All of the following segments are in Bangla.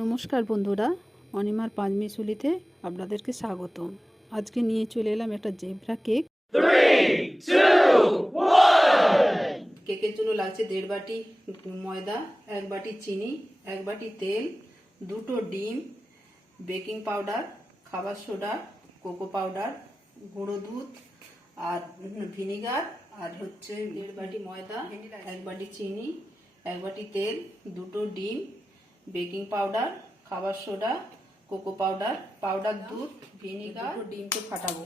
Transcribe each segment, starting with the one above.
নমস্কার বন্ধুরা, অনিমার পাঁচমিশুলিতে আপনাদেরকে স্বাগতম। আজকে নিয়ে চলে এলাম একটা জেব্রা কেক। 3, 2, 1। কেকের জন্য লাগছে 1.5 বাটি ময়দা, 1 বাটি চিনি, 1 বাটি তেল, 2টো ডিম, বেকিং পাউডার, খাবার সোডা, কোকো পাউডার, গুঁড়ো দুধ আর ভিনিগার, আর হচ্ছে 1.5 বাটি ময়দা, 1 বাটি চিনি, 1 বাটি তেল, 2টো ডিম, বেকিং পাউডার, খাবার সোডা, কোকো পাউডার, পাউডার দুধ, ভিনিগার। ডিমকে ফাটাবো।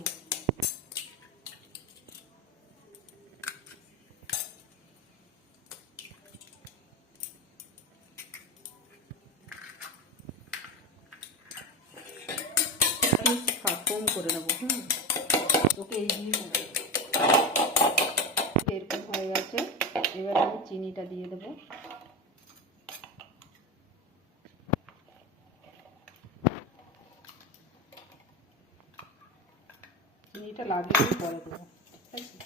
কম করে নেবো। ওকে এই দিয়ে এরকম হয়ে গেছে। এবার আমি চিনিটা দিয়ে দেবো। চিনিটা লাগিয়ে পরে দেবো, ঠিক আছে?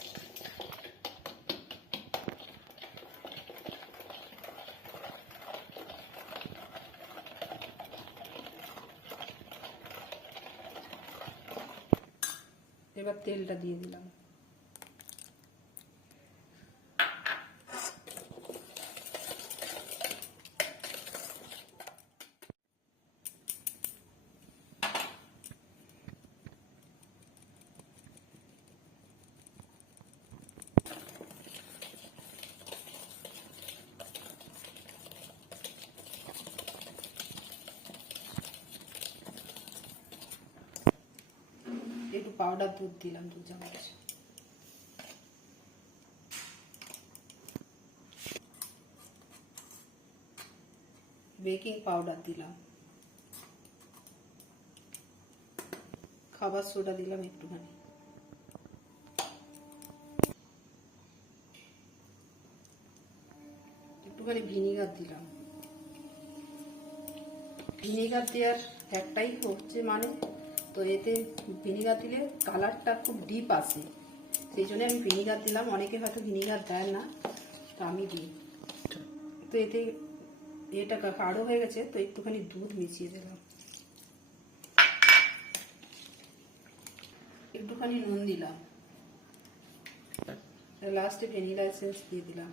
এবার তেলটা দিয়ে দিলাম। একটু পাউডার দুধ দিলাম 2 চামচ। বেকিং পাউডার দিলাম, খাবার সোডা দিলাম একটুখানি, একটুখানি ভিনিগার দিলাম। ভিনিগার দেওয়ার একটাই হচ্ছে মানে, তো এতে ভিনিগার দিলে কালারটা খুব ডিপ আসে, সেই জন্য আমি ভিনিগার দিলাম। অনেকে হয়তো ভিনিগার দেয় না, তো আমি দিই। তো এতে এটা গাঢ় হয়ে গেছে, তো একটুখানি দুধ মিশিয়ে দিলাম, একটুখানি নুন দিলাম, লাস্টে ভ্যানিলা এসেন্স দিয়ে দিলাম।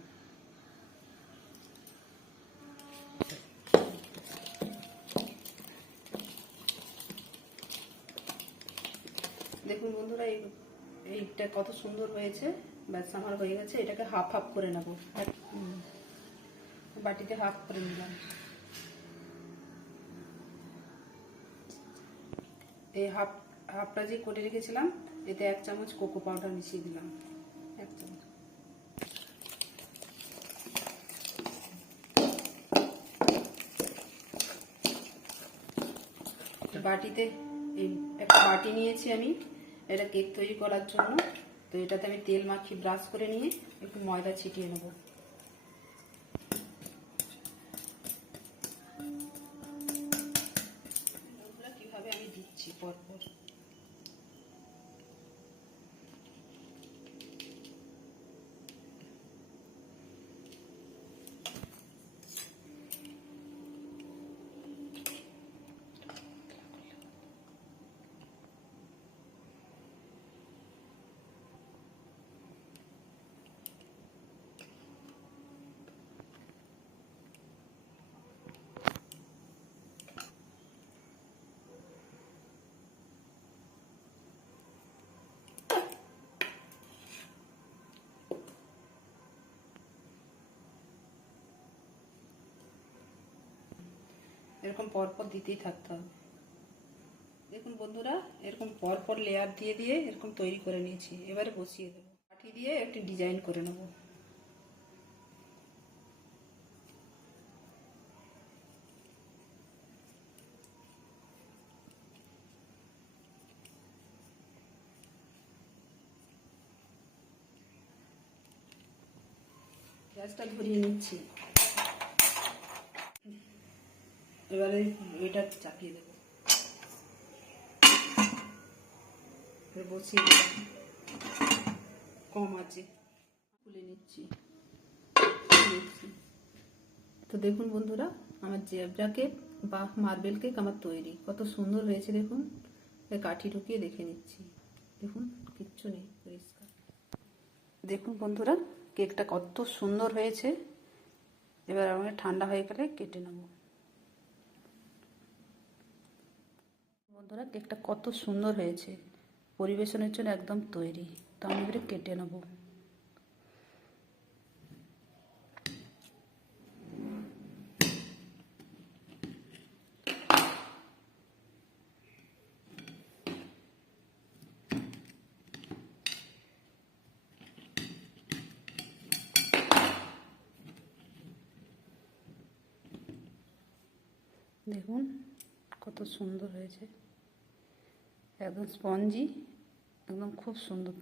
দেখুন বন্ধুরা, এইটা কত সুন্দর হয়েছে। ব্যাস আমার হয়ে গেছে। এটাকে হাফ হাফ করে নেব। বাটিতে হাফ করে নিলাম। এই হাফটা যে করে রেখেছিলাম, এতে 1 চামচ কোকো পাউডার মিশিয়ে দিলাম, 1 চামচ। বাটিতে এই একটা বাটি নিয়েছি আমি, এটা কেক তৈরি করার জন্য। তো এটাতে আমি তেল মাখিয়ে ব্রাশ করে নিয়ে একটু ময়দা ছিটিয়ে নেব। কিভাবে আমি দিচ্ছি পরপর। এরকম পরপর দিতেই থাকতে হবে। দেখুন বন্ধুরা, এরকম পরপর লেয়ার দিয়ে দিয়ে এরকম তৈরি করে নিয়েছি। এবারে বসিয়ে দেবো। কাঠি দিয়ে একটি ডিজাইন করে নেব। গ্যাসটা ধরিয়ে নিচ্ছি। এবারে এটা চাপিয়ে দেবো, বসিয়ে দিলাম কম আছে। খুলে নিচ্ছি। তো দেখুন বন্ধুরা, আমার জেব্রা কেক বা মার্বেল কেক আমার তৈরি। কত সুন্দর হয়েছে দেখুন। কাঠি ঢুকিয়ে দেখে নিচ্ছি। দেখুন কিচ্ছু নেই, পরিষ্কার। দেখুন বন্ধুরা, কেকটা কত সুন্দর হয়েছে। এবার আমাকে ঠান্ডা হয়ে গেলে কেটে নেব। বন্ধুরা, কেকটা কত সুন্দর হয়েছে, পরিবেশনের জন্য একদম তৈরি। তো আমি এবারে কেটে নেব। দেখুন কত সুন্দর হয়েছে, একদম স্পঞ্জি, একদম খুব সুন্দর